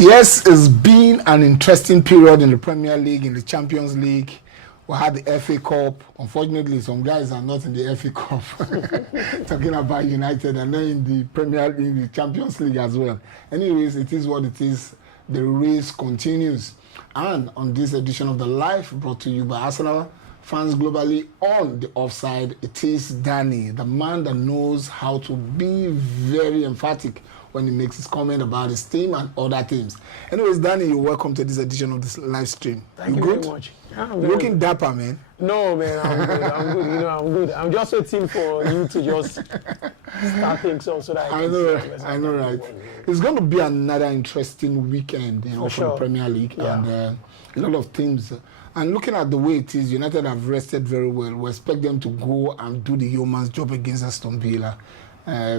Yes, it's been an interesting period in the Premier League, in the Champions League. We had the FA Cup. Unfortunately, some guys are not in the FA Cup. Talking about United, and then in the Premier League, in the Champions League as well. Anyways, it is what it is. The race continues. And on this edition of The Life, brought to you by Arsenal fans globally on the offside, it is Danny, the man that knows how to be very emphatic when he makes his comment about his team and other teams. Anyways, Danny, you're welcome to this edition of this live stream. Thank you good? very much. You're looking dapper, man. No, man, I'm good. I'm good. I'm good. I'm just waiting for you to just start things so that I know, right? It's going to be another interesting weekend, for the Premier League, and a lot of teams. And looking at the way it is, United have rested very well. We expect them to go and do the yeoman's job against Aston Villa.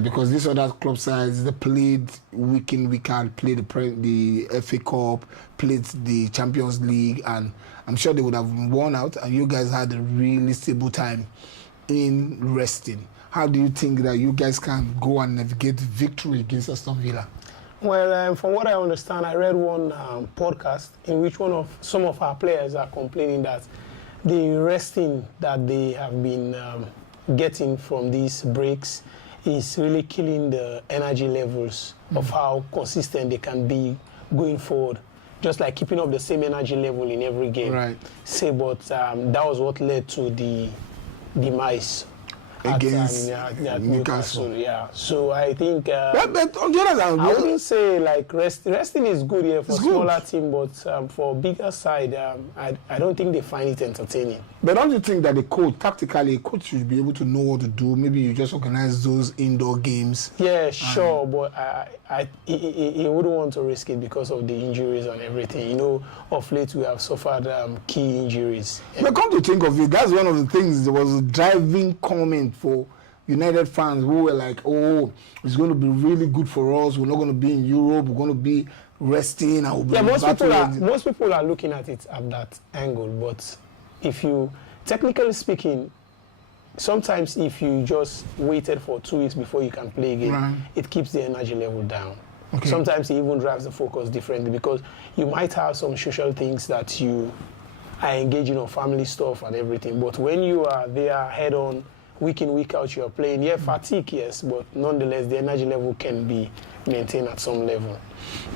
Because these other club sides, they played week in, week out, played the FA Cup, played the Champions League, and I'm sure they would have been worn out, and you guys had a really stable time in resting. How do you think that you guys can go and navigate victory against Aston Villa? Well, from what I understand, I read one podcast in which some of our players are complaining that the resting that they have been getting from these breaks is really killing the energy levels of how consistent they can be going forward. Just like keeping up the same energy level in every game. Right. But that was what led to the demise against Newcastle. Yeah. So I think. But on the other hand, I wouldn't say like resting is good here for smaller team, but for bigger side, I don't think they find it entertaining. But don't you think that tactically, a coach should be able to know what to do? Maybe you just organize those indoor games. Yeah, sure, but he wouldn't want to risk it because of the injuries and everything. You know, of late we have suffered key injuries. But come to think of it, that's one of the things. There was a driving comment for United fans who were like, "Oh, it's going to be really good for us. We're not going to be in Europe. We're going to be resting." Most people are looking at it at that angle, but if you, technically speaking, sometimes if you just waited for 2 weeks before you can play again, it keeps the energy level down. Okay. Sometimes it even drives the focus differently because you might have some social things that you are engaging on, family stuff and everything. But when you are there head on, week in, week out, you are playing. Yeah, fatigue, yes, but nonetheless, the energy level can be maintained at some level.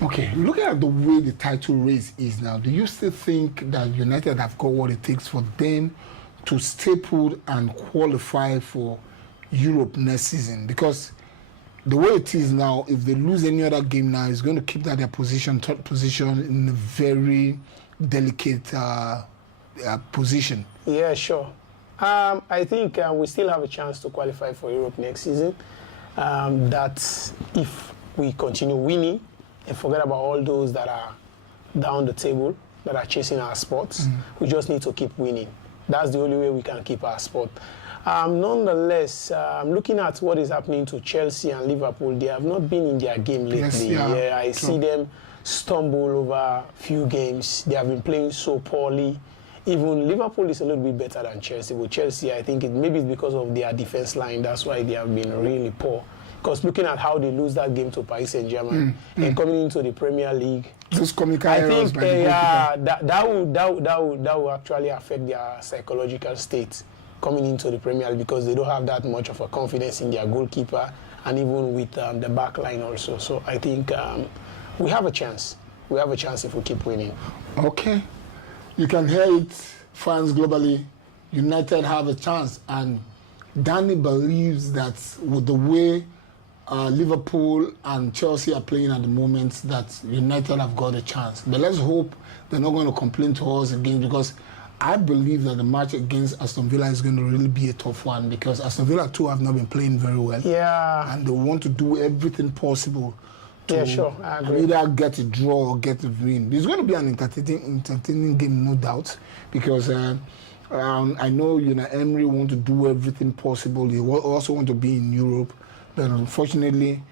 Okay, looking at the way the title race is now, do you still think that United have got what it takes for them to stay put and qualify for Europe next season? Because the way it is now, if they lose any other game now, it's going to keep that their third position, in a very delicate position. Yeah, sure. I think we still have a chance to qualify for Europe next season. That if we continue winning and forget about all those that are down the table, that are chasing our spots, we just need to keep winning. That's the only way we can keep our spot. Nonetheless, looking at what is happening to Chelsea and Liverpool, they have not been in their game lately. Yes, I see them stumble over a few games. They have been playing so poorly. Even Liverpool is a little bit better than Chelsea, but Chelsea, I think maybe it's because of their defense line. That's why they have been really poor. Because looking at how they lose that game to Paris Saint-Germain and coming into the Premier League, those comical I errors think by the that will actually affect their psychological state coming into the Premier League because they don't have that much of a confidence in their goalkeeper and even with the back line also. So I think we have a chance. We have a chance if we keep winning. Okay. You can hear it, fans globally. United have a chance, and Danny believes that with the way Liverpool and Chelsea are playing at the moment, that United have got a chance. But let's hope they're not going to complain to us again, because I believe that the match against Aston Villa is going to really be a tough one, because Aston Villa too have not been playing very well. Yeah. And they want to do everything possible to I agree. either get a draw or get a win. It's going to be an entertaining game, no doubt, because I know Emery want to do everything possible. He also want to be in Europe, but unfortunately,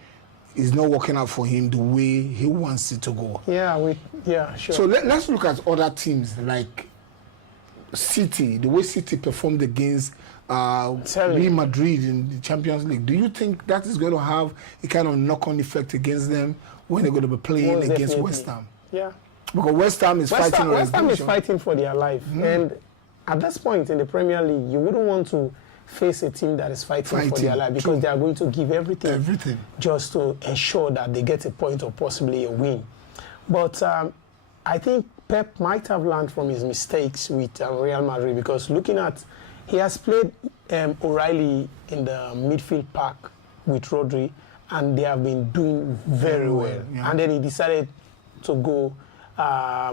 it's not working out for him the way he wants it to go. Yeah, sure. So let's look at other teams like City, the way City performed against Real Madrid in the Champions League. Do you think that is going to have a kind of knock-on effect against them when they're going to be playing Most against definitely. West Ham. Yeah. Because West Ham is fighting West Ham is relegation. fighting for their life. And at this point in the Premier League, you wouldn't want to face a team that is fighting for their life because true. they are going to give everything just to ensure that they get a point or possibly a win. But I think Pep might have learned from his mistakes with Real Madrid because looking at, he has played O'Reilly in the midfield pack with Rodri and they have been doing very well. Yeah. And then he decided to go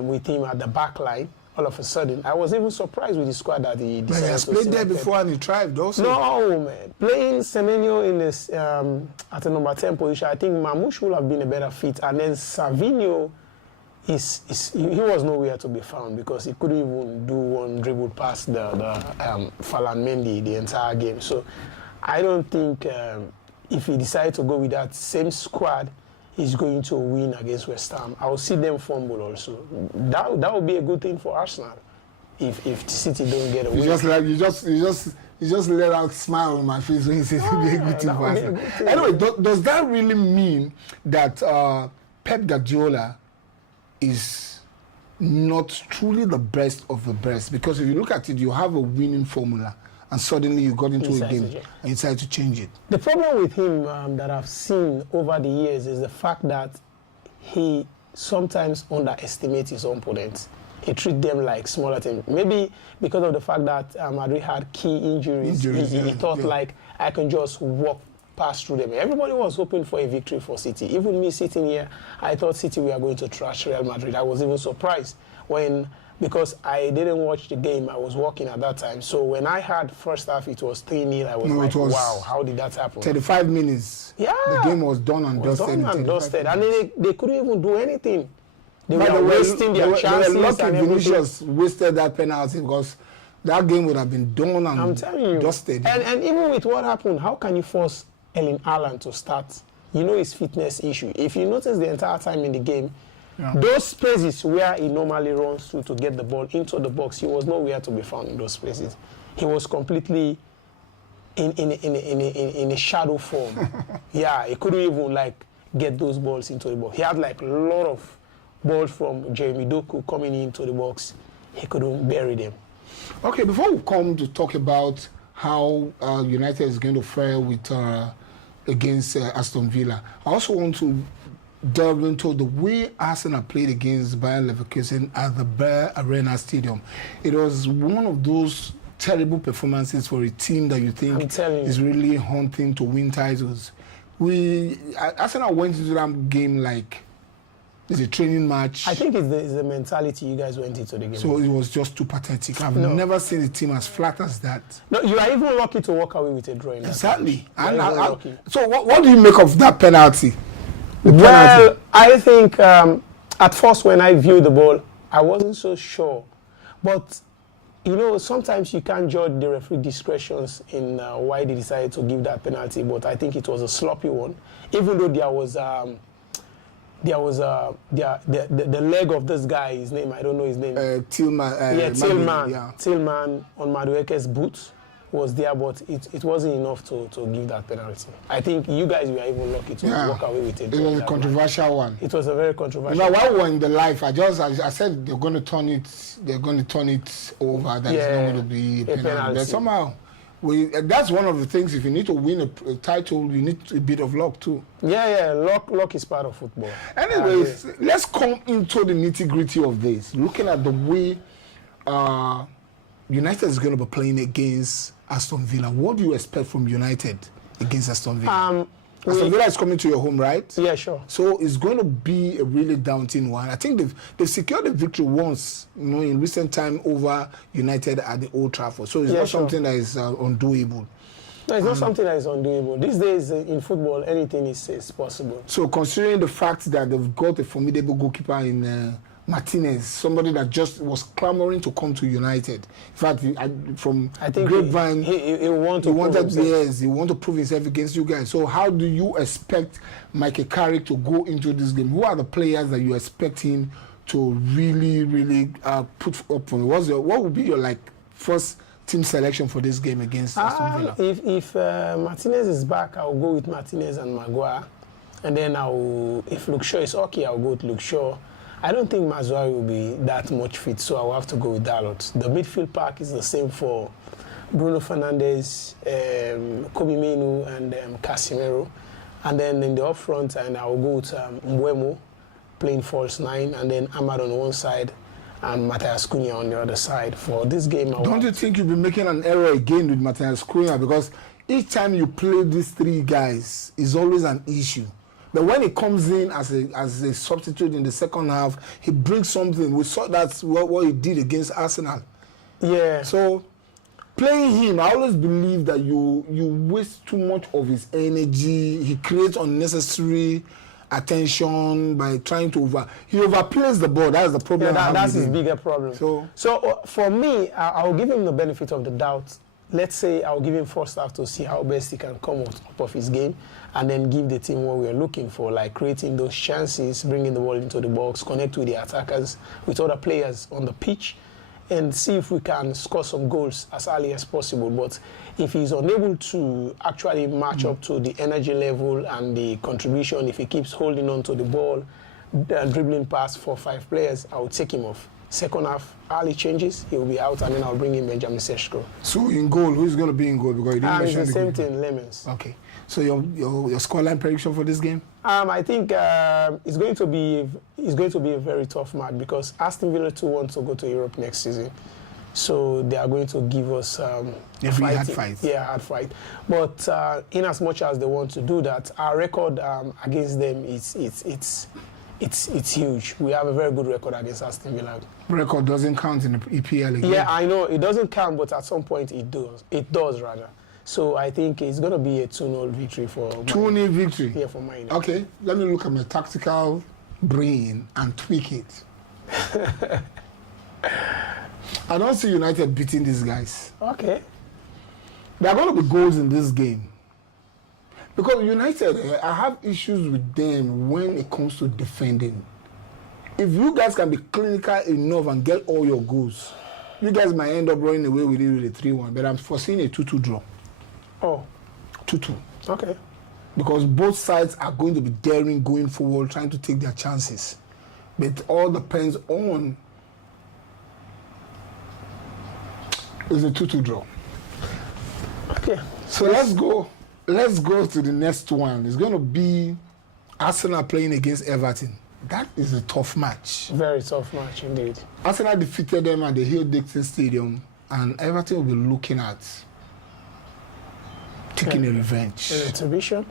with him at the back line. All of a sudden, I was even surprised with the squad that he decided But he has to played there select. before and he thrived also. No, man. Playing Semenyo in this, at the number 10 position, I think Mamouche would have been a better fit. And then Savinho, he was nowhere to be found because he couldn't even do one dribble past the Falan Mendy the entire game. So I don't think if he decided to go with that same squad, he's going to win against West Ham. I will see them fumble also. That would be a good thing for Arsenal if City don't get a win. You just let out a smile on my face when you say it will be a good thing for Arsenal. Anyway, does that really mean that Pep Guardiola is not truly the best of the best? Because if you look at it, you have a winning formula, and suddenly you got into a game and you decided to change it. The problem with him that I've seen over the years is the fact that he sometimes underestimates his opponents. He treats them like smaller teams. Maybe because of the fact that Madrid had key injuries he thought like, I can just walk past through them. Everybody was hoping for a victory for City. Even me sitting here, I thought City were going to trash Real Madrid. I was even surprised because I didn't watch the game. I was working at that time. So when I heard first half it was 3-0, I was like, wow, how did that happen? 35 minutes. Yeah. The game was done and dusted. And they couldn't even do anything. They were wasting their chances. They were lucky and Vinicius wasted that penalty because that game would have been done and I'm telling you. dusted. And even with what happened, how can you force Erling Haaland to start? You know his fitness issue. If you notice the entire time in the game, those spaces where he normally runs through to get the ball into the box, he was nowhere to be found in those spaces. He was completely in a shadow form. Yeah, he couldn't even get those balls into the box. He had a lot of balls from Jeremy Doku coming into the box. He couldn't bury them. Okay, before we come to talk about how United is going to fare with against Aston Villa, I also want to delve into the way Arsenal played against Bayern Leverkusen at the Bayer Arena Stadium. It was one of those terrible performances for a team that you think is really hunting to win titles. Arsenal went into that game like it's a training match. I think it's the mentality you guys went into the game. So it was just too pathetic. I've never seen a team as flat as that. No, you are even lucky to walk away with a draw. Exactly. So what do you make of that penalty? Well, I think at first when I viewed the ball, I wasn't so sure. But, sometimes you can't judge the referee discretions in why they decided to give that penalty. But I think it was a sloppy one. Even though there was the leg of this guy, his name, I don't know his name. Tillman. Tillman on Madueke's boot was there, but it wasn't enough to give that penalty. I think you guys were even lucky to walk away with it. It was a controversial one. It was a very controversial one. While we were in the live, I said they're going to turn it over, that it's not going to be a penalty. But somehow, that's one of the things, if you need to win a title, you need a bit of luck too. Yeah, luck is part of football. Anyways, let's come into the nitty-gritty of this. Looking at the way United is going to be playing against Aston Villa. What do you expect from United against Aston Villa? Aston Villa is coming to your home, right? Yeah, sure. So it's going to be a really daunting one. I think they've secured the victory once, in recent time over United at the Old Trafford. So it's not something that is undoable. No, it's not something that is undoable. These days in football, anything is possible. So considering the fact that they've got a formidable goalkeeper in Martinez, somebody that just was clamoring to come to United. In fact, I think grapevine, he wanted to prove himself against you guys. So how do you expect Michael Carrick to go into this game? Who are the players that you expect him to really, really put up on? What would be your first team selection for this game against Aston Villa? If Martinez is back, I'll go with Martinez and Maguire. And then if Luke Shaw is okay, I'll go with Luke Shaw. I don't think Mazuari will be that much fit, so I'll have to go with Dalot. The midfield pack is the same for Bruno Fernandes, Kobe Minu, and Casemiro. And then in the up front, and I'll go with Mbeumo playing false 9, and then Ahmad on one side and Matthias Cunha on the other side. For this game, don't you think you'll be making an error again with Matthias Cunha? Because each time you play these 3 guys, is always an issue. But when he comes in as a substitute in the second half, he brings something. We saw that's what he did against Arsenal. Yeah. So playing him, I always believe that you waste too much of his energy. He creates unnecessary attention by trying to he overplays the ball. That's the problem. Yeah, that's his bigger problem. So for me, I'll give him the benefit of the doubt. Let's say I'll give him first half to see how best he can come out of his game, and then give the team what we're looking for, like creating those chances, bringing the ball into the box, connect with the attackers, with other players on the pitch, and see if we can score some goals as early as possible. But if he's unable to actually match up to the energy level and the contribution, if he keeps holding on to the ball, dribbling past 4 or 5 players, I would take him off. Second half, early changes, he will be out, and then I'll bring in Benjamin Sesko. So in goal, who's going to be in goal? Because you didn't mention it's the same thing, Lemons. Okay. So your scoreline prediction for this game? I think it's going to be a very tough match, because Aston Villa too want to go to Europe next season, so they are going to give us a hard fight. Yeah, hard fight. But in as much as they want to do that, our record against them it's huge. We have a very good record against Aston Villa. Record doesn't count in the EPL again. Yeah, I know it doesn't count, but at some point it does. It does rather. So I think it's going to be a 2-0 victory for 2-0 victory? Yeah, for mine. Okay, let me look at my tactical brain and tweak it. I don't see United beating these guys. Okay. There are going to be goals in this game. Because United, I have issues with them when it comes to defending. If you guys can be clinical enough and get all your goals, you guys might end up running away with it with a 3-1. But I'm foreseeing a 2-2 draw. Oh. 2-2. Okay. Because both sides are going to be daring going forward, trying to take their chances. But it all depends on... It's a 2-2 draw. Okay. So let's go to the next one. It's going to be Arsenal playing against Everton. That is a tough match. Very tough match indeed. Arsenal defeated them at the Hill Dixon Stadium, and Everton will be looking at taking a revenge. An exhibition?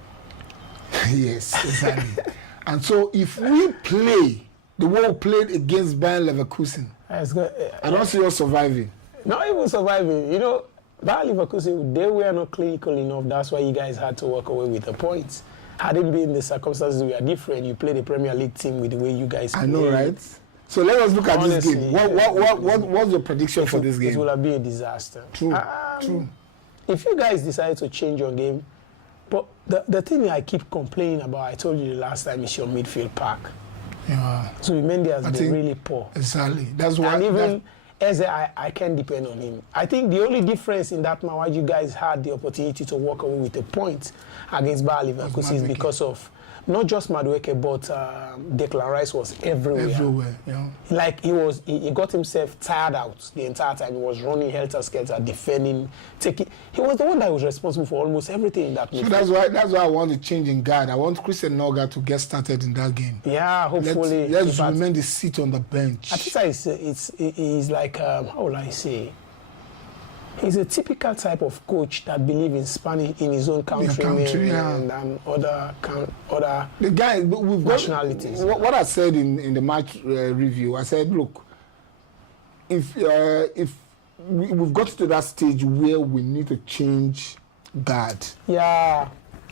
Yes, exactly. And so if we play the way we played against Bayern Leverkusen, I don't see us surviving. Not even surviving. You know, Bayer Leverkusen, they were not clinical enough. That's why you guys had to walk away with the points. Had it been the circumstances we are different, you play the Premier League team with the way you guys play. I know, right? So let us look at this game. What's your prediction for this game? It will have been a disaster. True, true. If you guys decide to change your game, but the thing I keep complaining about, I told you the last time, is your midfield pack. Yeah. So Mendy has been really poor. Exactly. That's why. And even Eze, I can't depend on him. I think the only difference in that match, why you guys had the opportunity to walk away with a point against Bayer Leverkusen, is because of not just Madueke, but Declan Rice was everywhere. Everywhere, yeah. Like he got himself tired out the entire time. He was running helter-skelter, defending, taking. He was the one that was responsible for almost everything in that midfield. So that's why I want to change in guard. I want Christian Noga to get started in that game. Yeah, hopefully. Let's remain the seat on the bench. I think he's like how will I say? He's a typical type of coach that believes in Spanish in his own country, and other the guy we've nationalities. What I said in the match review, I said, look, if we've got to that stage where we need to change guard. Yeah,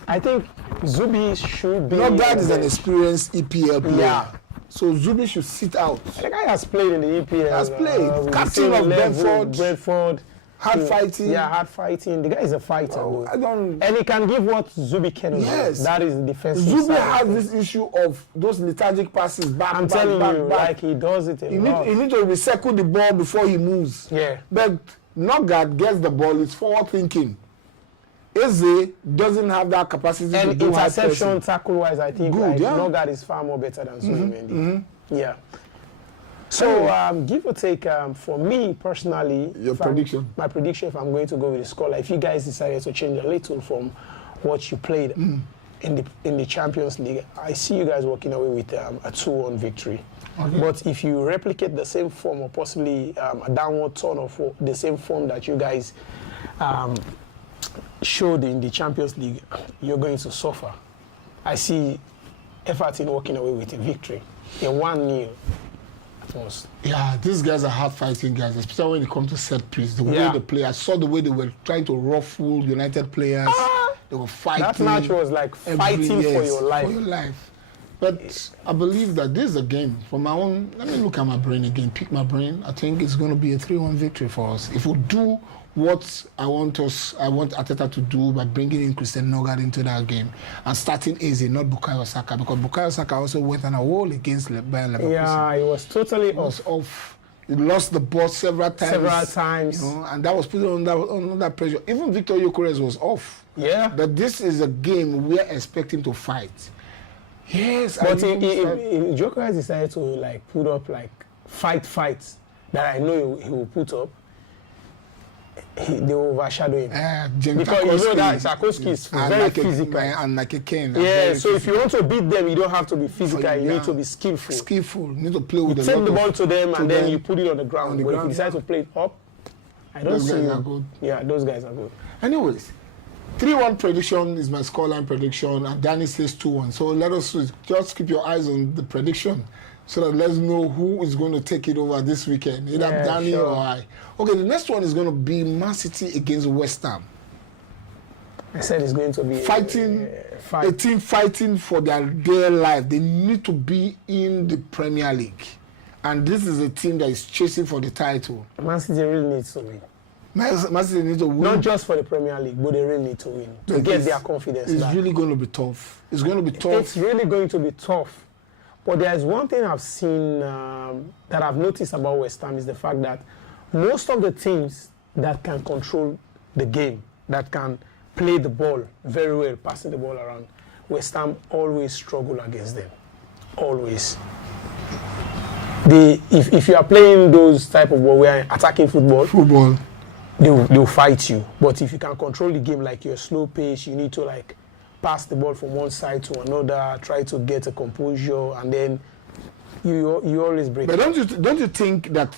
I think Zubi should be. Guard is an experienced EPL player. Yeah. So Zubi should sit out. The guy has played in the EPL. Has played. Captain of Brentford. Hard fighting. Yeah, hard fighting. The guy is a fighter. Oh, and he can give what Zubi can. Yes. That is the defensive Zubi side. has this issue of those lethargic passes back. I'm telling you, like he does it a lot. He needs to recycle the ball before he moves. Yeah. But Nogard gets the ball, it's forward thinking. Eze doesn't have that capacity and to do high interception pressing. tackle-wise, I think Good, yeah. Nogard is far more better than Zubimendi. Yeah. So, give or take, for me personally, Your prediction? My prediction, if I'm going to go with the score, if you guys decided to change a little from what you played in the Champions League, I see you guys walking away with a 2-1 victory. Okay. But if you replicate the same form or possibly a downward turn of the same form that you guys showed in the Champions League, you're going to suffer. I see Everton walking away with a victory, a 1-0 at most. Yeah, these guys are hard-fighting guys, especially when it comes to set piece. The way they play, I saw the way they were trying to ruffle United players. They were fighting. That match was like fighting for your life. For your life. But I believe that this is a game. For my own, let me look at my brain again, pick my brain. I think it's going to be a 3-1 victory for us. If we do what I want Arteta to do by bringing in Christian Nogard into that game and starting Eze, not Bukayo Saka, because Bukayo Saka also went on a wall against Bayern Leverkusen. Yeah, he was totally off. He lost the ball several times. You know, and that was putting under pressure. Even Victor Gyökeres was off. Yeah. But this is a game we're expecting to fight. Yes, but if Gyökeres decided to like put up like fights that I know he will put up, they will overshadow him. Because you know that Sarkozy is very physical. And like a cane. Yeah, so if you want to beat them, you don't have to be physical, you need to be skillful. You need to play with you take the ball to them and then you put it on the ground. But if you decide to play it up, I don't see. Those guys are good. Yeah, those guys are good. Anyways, 3-1 prediction is my scoreline prediction, and Danny says 2-1. So let us just keep your eyes on the prediction, so that let's know who is going to take it over this weekend, either Danny or I. Okay, the next one is going to be Man City against West Ham. I said it's going to be a team fighting for their life. They need to be in the Premier League, and this is a team that is chasing for the title. Man City really needs to win. Man City needs to win. Not just for the Premier League, but they really need to win to get their confidence back. It's really going to be tough. It's going to be tough. It's really going to be tough. But there's one thing I've seen that I've noticed about West Ham is the fact that most of the teams that can control the game, that can play the ball very well, passing the ball around, West Ham always struggle against them. Always. If you are playing those type of ball where attacking football, they'll fight you. But if you can control the game like you're slow pace, you need to like pass the ball from one side to another, try to get a composure, and then you always break. But don't you think that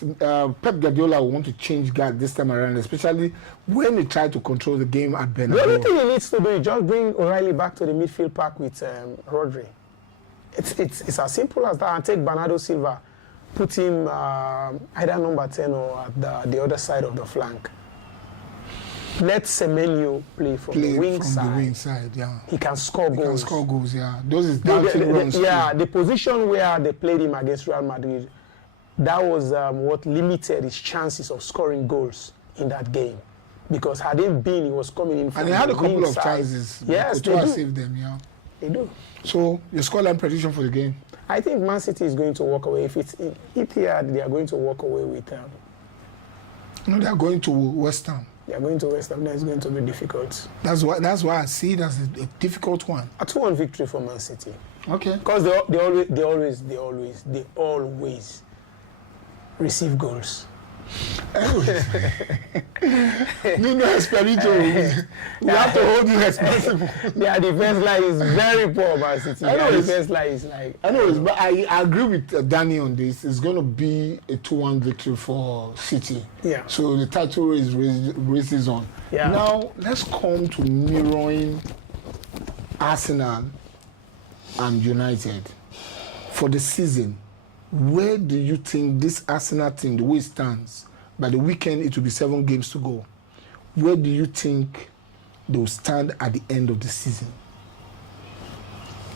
Pep Guardiola will want to change guard this time around, especially when he tried to control the game at Bernabeu? The only thing he needs to do is just bring O'Reilly back to the midfield pack with Rodri. It's as simple as that. And take Bernardo Silva, put him either number 10 or at the other side of the flank. Let Semenyo play from the wing side. Yeah. He can score goals. He can score goals, yeah. Those is runs. Yeah, the position where they played him against Real Madrid, that was what limited his chances of scoring goals in that game. Because had it been, he was coming in from and he had a couple of side. Chances. Yes, they do. Saved them, yeah. They do. So, your scoreline prediction for the game? I think Man City is going to walk away. If it's in Etihad, they are going to walk away with... no, they are going to West Ham. They are going to West Ham. That's going to be difficult. That's why I see it as a difficult one. A 2-1 victory for Man City. Okay. Because they always receive goals. Anyways, Nuno Espirito, we have to hold you responsible. Their defense line is very poor, Man City. Their defense line is like... Anyways, but I agree with Danny on this. It's going to be a 2-1 victory for City. Yeah. So the title races on. Yeah. Now, let's come to mirroring Arsenal and United for the season. Where do you think this Arsenal team, the way it stands, by the weekend it will be 7 games to go, where do you think they will stand at the end of the season?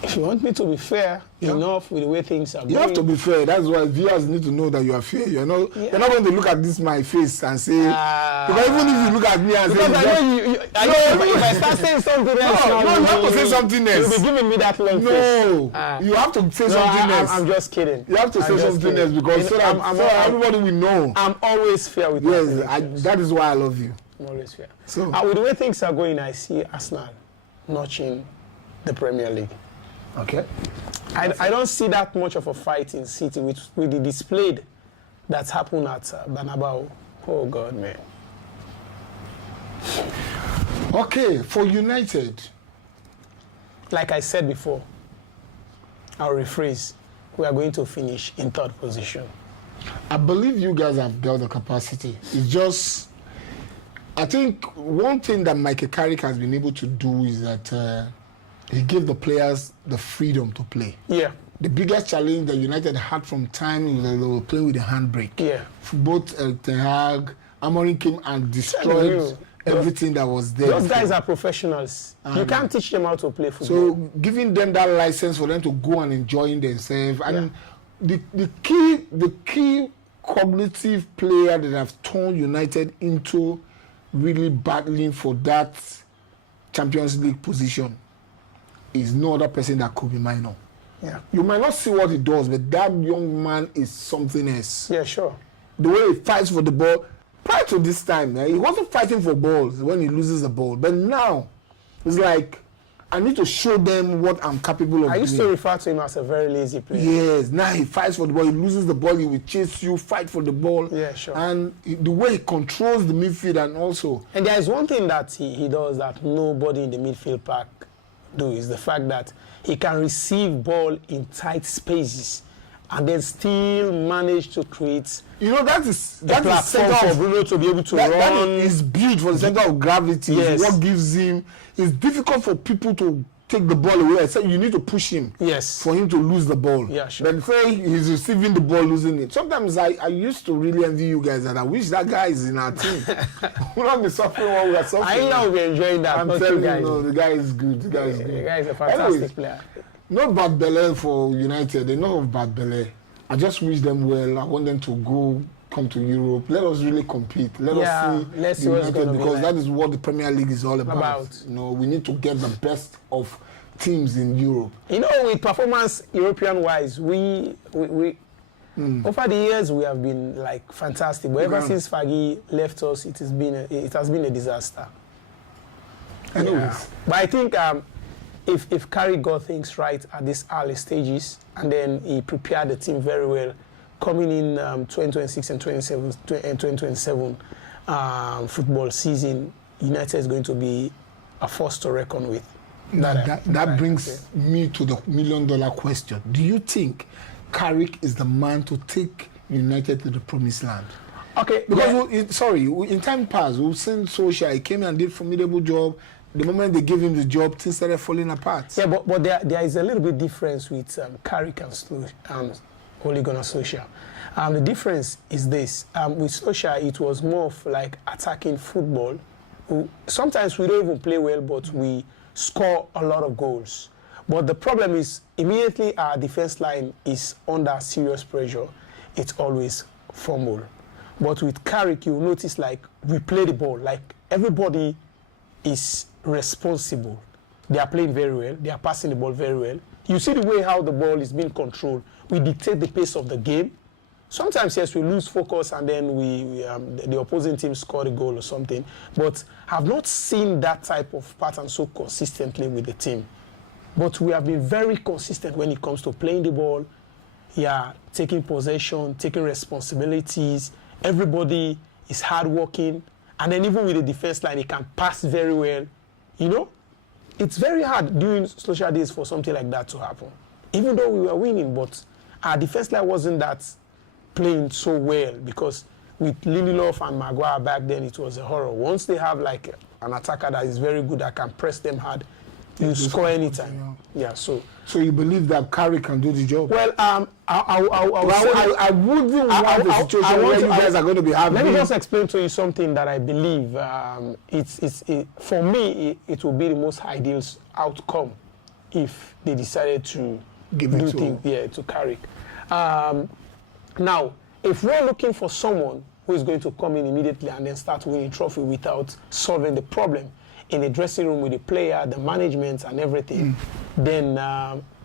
If you want me to be fair enough with the way things are going... You have to be fair. That's why viewers need to know that you are fair. You're not going to look at my face and say... because even if you look at me and say... Because I know if I start saying something else... No, you have to say something else. You'll be giving me that long face. You have to say something else. I'm just kidding. You have to say something else because so everybody will know. I'm always fair with Yes, that is why I love you. I'm always fair. So, With the way things are going, I see Arsenal notching the Premier League. okay. I don't see that much of a fight in City with the display that's happened at Bernabeu. Oh, God, man. Okay, for United, Like I said before, I'll rephrase. We are going to finish in third position. I believe you guys have got the capacity. It's just, I think one thing that Michael Carrick has been able to do is that he gave the players the freedom to play. Yeah. The biggest challenge that United had from time they were playing with the handbrake. Yeah. Both Ten Hag, Amorim came and destroyed everything that was there. Those guys are professionals. You can't teach them how to play football. So giving them that license for them to go and enjoy themselves. And the key cognitive player that have turned United into really battling for that Champions League position is no other person that Kobe Mino. Yeah. You might not see what he does, but that young man is something else. Yeah, sure. The way he fights for the ball. Prior to this time, he wasn't fighting for balls when he loses the ball. But now, it's like, I need to show them what I'm capable of doing. I used to refer to him as a very lazy player. Yes, now he fights for the ball. He loses the ball, he will chase you, fight for the ball. Yeah, sure. And the way he controls the midfield and also... And there is one thing that he does that nobody in the midfield pack do, is the fact that he can receive ball in tight spaces and then still manage to create... You know, that is platform for Bruno to be able to run. That is built for the center of gravity. Yes. What gives him... It's difficult for people to take the ball away. I said you need to push him. Yes. For him to lose the ball. Yeah, sure. But say he's receiving the ball, losing it. Sometimes I used to really envy you guys, and I wish that guy is in our team. We'll not be suffering what we are suffering. I know we're enjoying that. I'm telling you, no, the guy is good. The guy is good. The guy is a fantastic player. No bad belly for United. Enough of bad belly. I just wish them well. I want them to come to Europe. Let us really compete. Let's see what's going to be because like. that is what the Premier League is all about. You know, we need to get the best of teams in Europe. You know, with performance European-wise, we over the years we have been like fantastic. But ever since Fergie left us, it has been a disaster. Anyways, yeah. But I think if Carrick got things right at these early stages, and then he prepared the team very well, coming in 2026 and 2027 football season, United is going to be a force to reckon with. That brings me to the $1 million question. Do you think Carrick is the man to take United to the promised land? Okay. Because, in time past, we've seen Solskjaer, he came and did a formidable job. The moment they gave him the job, things started falling apart. Yeah, but there is a little bit difference with Carrick and Ole Gunnar Solskjaer. The difference is this. With Solskjaer, it was more of like attacking football. Sometimes we don't even play well, but we score a lot of goals. But the problem is, immediately our defense line is under serious pressure, it's always fumble. But with Carrick, you'll notice like we play the ball, like everybody is responsible. They are playing very well. They are passing the ball very well. You see the way how the ball is being controlled. We dictate the pace of the game. Sometimes, yes, we lose focus and then the opposing team score a goal or something. But have not seen that type of pattern so consistently with the team. But we have been very consistent when it comes to playing the ball. Yeah, taking possession, taking responsibilities. Everybody is hardworking. And then even with the defense line, he can pass very well. You know, it's very hard during social days for something like that to happen. Even though we were winning, but our defense line wasn't that playing so well, because with Lindelof and Maguire back then, it was a horror. Once they have like an attacker that is very good, that can press them hard, you score anytime. Yeah, so you believe that Carrick can do the job? Well, I wouldn't want the situation where you guys are going to be having. Let me just explain to you something that I believe for me it will be the most ideal outcome if they decided to do things to Carrick. Now, if we're looking for someone who is going to come in immediately and then start winning trophy without solving the problem in the dressing room with the player, the management, and everything, then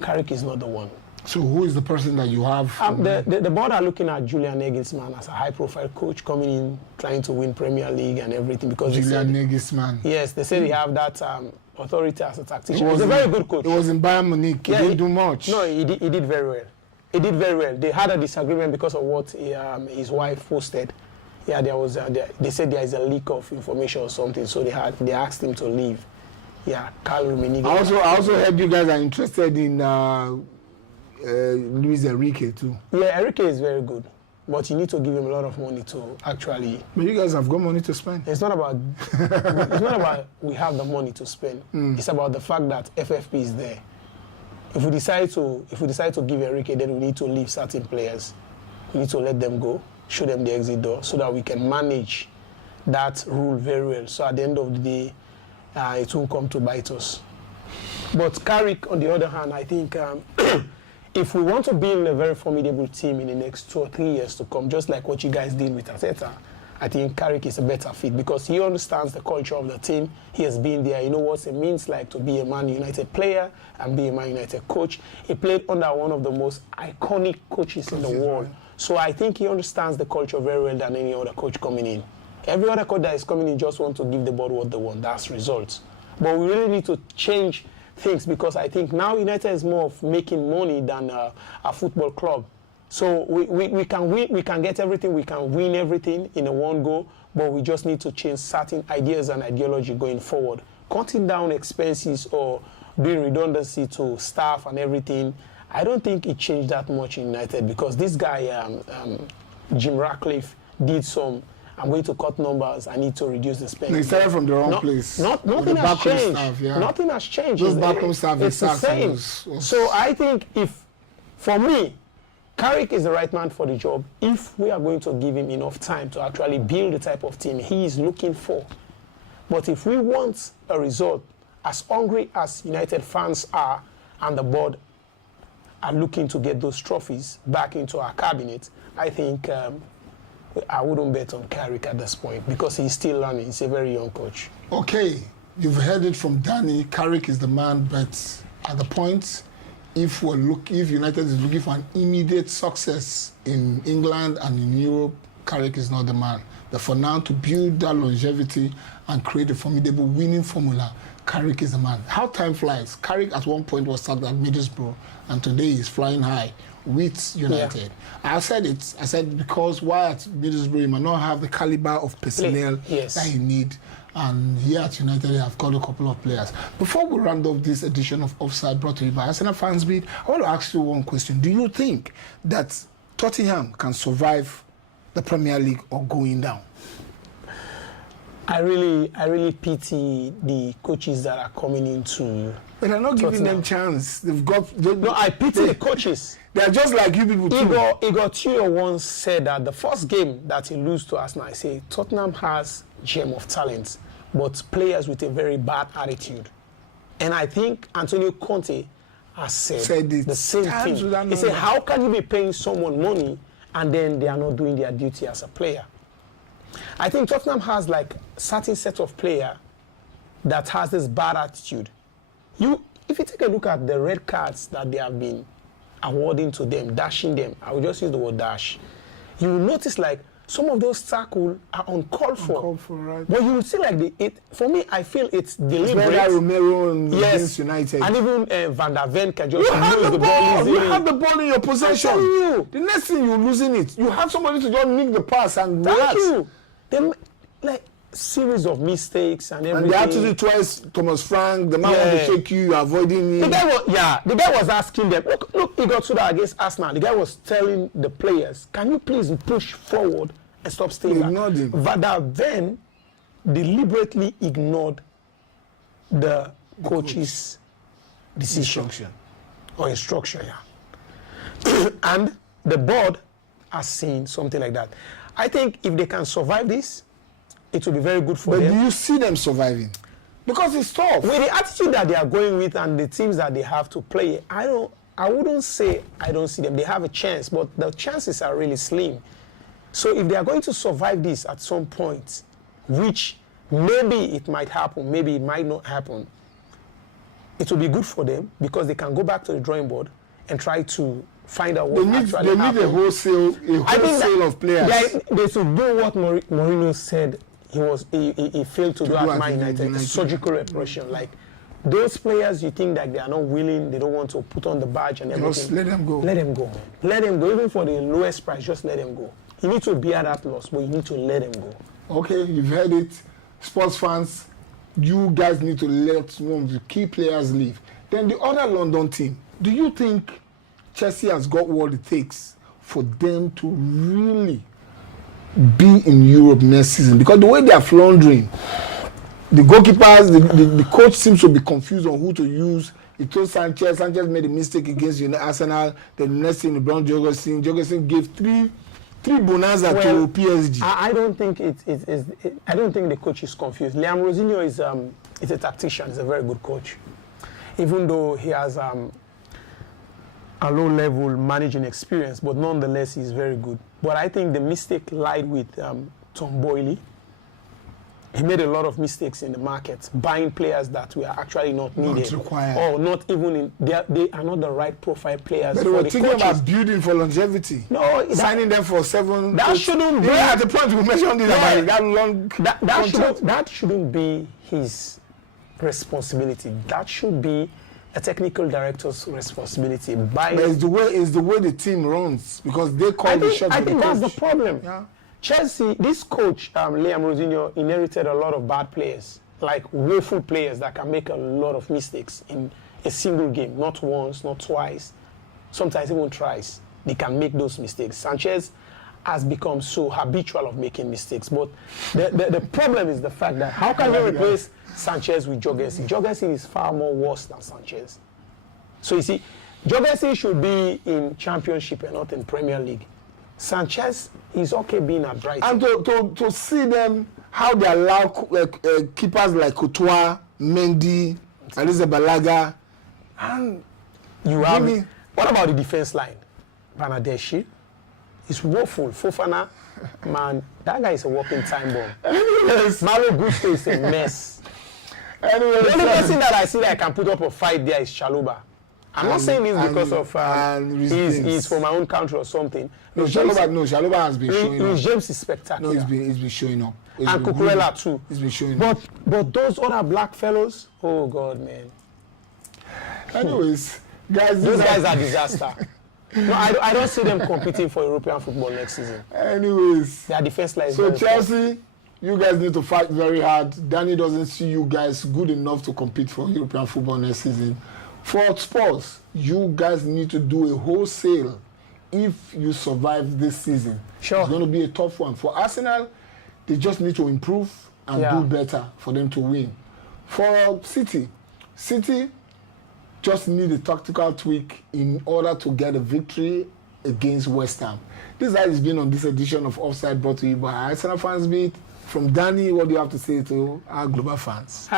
Carrick is not the one. So who is the person that you have? The board are looking at Julian Nagelsmann as a high-profile coach coming in, trying to win Premier League and everything. Because Julian Nagelsmann. Yes, they say they have that authority as a tactician. He's a very good coach. He was in Bayern Munich. He didn't do much. No, he did very well. He did very well. They had a disagreement because of what his wife posted. Yeah, there was. They said there is a leak of information or something, so they asked him to leave. Yeah, Carl Rummenigge. I also heard you guys are interested in Luis Enrique too. Yeah, Enrique is very good, but you need to give him a lot of money to actually. But you guys have got money to spend. It's not about. It's not about we have the money to spend. It's about the fact that FFP is there. If we decide to give Enrique, then we need to leave certain players. We need to let them go, show them the exit door, so that we can manage that rule very well. So at the end of the day, it won't come to bite us. But Carrick, on the other hand, I think if we want to build a very formidable team in the next 2 or 3 years to come, just like what you guys did with Arteta, I think Carrick is a better fit because he understands the culture of the team. He has been there. He knows what it means like to be a Man United player and be a Man United coach. He played under one of the most iconic coaches in the world. Right. So I think he understands the culture very well than any other coach coming in. Every other coach that is coming in just wants to give the board what they want. That's results. But we really need to change things because I think now United is more of making money than a football club. So we can win, we can get everything, we can win everything in a one go, but we just need to change certain ideas and ideology going forward. Cutting down expenses or doing redundancy to staff and everything, I don't think it changed that much in United because this guy, Jim Ratcliffe, did some, I'm going to cut numbers, I need to reduce the spending. They started from the wrong place. Nothing has changed. Staff, yeah. Nothing has changed. Those backroom staff, it's the same. So I think for me, Carrick is the right man for the job if we are going to give him enough time to actually build the type of team he is looking for. But if we want a result, as hungry as United fans are and the board are looking to get those trophies back into our cabinet, I think I wouldn't bet on Carrick at this point because he's still learning. He's a very young coach. Okay, you've heard it from Danny. Carrick is the man, but at the point, if United is looking for an immediate success in England and in Europe, Carrick is not the man. But for now, to build that longevity and create a formidable winning formula, Carrick is the man. How time flies. Carrick at one point was sacked at Middlesbrough, and today he's flying high with United. Yeah. I said because while at Middlesbrough, you might not have the caliber of personnel that you need. And here at United, they have got a couple of players. Before we round off this edition of Offside brought to you by Arsenal Fans Beat, I want to ask you one question. Do you think that Tottenham can survive the Premier League or going down? I really pity the coaches that are coming into. But they're not giving them chance. They've got. No, I pity the coaches. They're just like you people too. Igor Tuyo once said that the first game that he lose to Arsenal, I say Tottenham has gem of talent, but players with a very bad attitude. And I think Antonio Conte has said the same thing. He said, how can you be paying someone money and then they are not doing their duty as a player? I think Tottenham has like certain set of player that has this bad attitude. If you take a look at the red cards that they have been awarding to them, dashing them, I will just use the word dash, you will notice like some of those tackles are uncalled for. Uncalled for, right. But you will see like for me, I feel it's deliberate. It's Romero against United. And even Van der Ven can just lose the ball. You have the ball in your possession. I'm telling you. The next thing you're losing it. You have somebody to just nick the pass and relax. Thank you. Then, like series of mistakes and everything. And they had to do twice. Thomas Frank, the man want to shake you, you're avoiding him. The guy was asking them. Look, he got to that against Arsenal. The guy was telling the players, "Can you please push forward and stop staying back?" Van der Ven deliberately ignored the coach's decision or instruction. Yeah. And the board has seen something like that. I think if they can survive this, it will be very good for them. But do you see them surviving? Because it's tough. With the attitude that they are going with and the teams that they have to play, I wouldn't say I don't see them. They have a chance, but the chances are really slim. So if they are going to survive this at some point, which maybe it might happen, maybe it might not happen, it will be good for them because they can go back to the drawing board and try to find out They what need actually happened. a wholesale of players. They should do what Mourinho said he failed to do at Man United, surgical repression. Like, those players you think that they are not willing, they don't want to put on the badge and everything. Just let them go. Let them go, man. Let them go. Even for the lowest price, just let them go. You need to bear that loss, but you need to let them go. Okay, you've heard it. Sports fans, you guys need to let one of the key players leave. Then the other London team, do you think Chelsea has got what it takes for them to really be in Europe next season? Because the way they are floundering, the goalkeepers, the coach seems to be confused on who to use. He told Sanchez made a mistake against Arsenal. Then the next thing, LeBron Jorgensen gave three bonanza to PSG. I don't think I don't think the coach is confused. Liam Rosinho is a tactician. He's a very good coach, even though he has a low-level managing experience. But nonetheless, he's very good. But I think the mistake lied with Tom Boyle. He made a lot of mistakes in the market, buying players that were actually not needed, or not even in. They are not the right profile players. But they were thinking about building for longevity. No, signing them for 7. That shouldn't be. At the point we mentioned this about that long. That shouldn't be his responsibility. That should be a technical director's responsibility. But it's the way the team runs, because they call the shots. I think that's the problem. Yeah. Chelsea, this coach, Liam Rosinho, inherited a lot of bad players, like woeful players that can make a lot of mistakes in a single game, not once, not twice, sometimes even thrice. They can make those mistakes. Sanchez has become so habitual of making mistakes, but the problem is the fact that how can you replace Sanchez with Jorgensen? Jorgensen is far more worse than Sanchez. So you see, Jorgensen should be in Championship and not in Premier League. Sanchez is okay being at Brighton. And to see them, how they allow keepers like Courtois, Mendy, Alize Balaga, and you have. What about the defense line? Banadeshi is woeful. Fofana, man, that guy is a walking time bomb. Anyways, Malo Gusto is a mess. Anyways, the only person that I see that I can put up a fight there is Chaloba. I'm not saying this because of he's from my own country or something. No, Chaloba has been showing up. James is spectacular. No, he's been showing up. And Cucurella too. He's been showing up. But those other black fellows, oh God, man. Anyways, guys, those guys are disaster. No, I don't see them competing for European football next season. Anyways, their defense line is so very Chelsea, you guys need to fight very hard. Danny doesn't see you guys good enough to compete for European football next season. For Spurs, you guys need to do a wholesale if you survive this season. Sure. It's going to be a tough one. For Arsenal, they just need to improve and do better for them to win. For City just need a tactical tweak in order to get a victory against West Ham. This has been on this edition of Offside, brought to you by Arsenal Fans Beat. From Danny, what do you have to say to our global fans?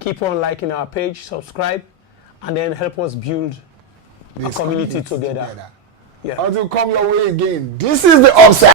Keep on liking our page, subscribe, and then help us build a community together. Yeah. Until come your way again, this is the Offside.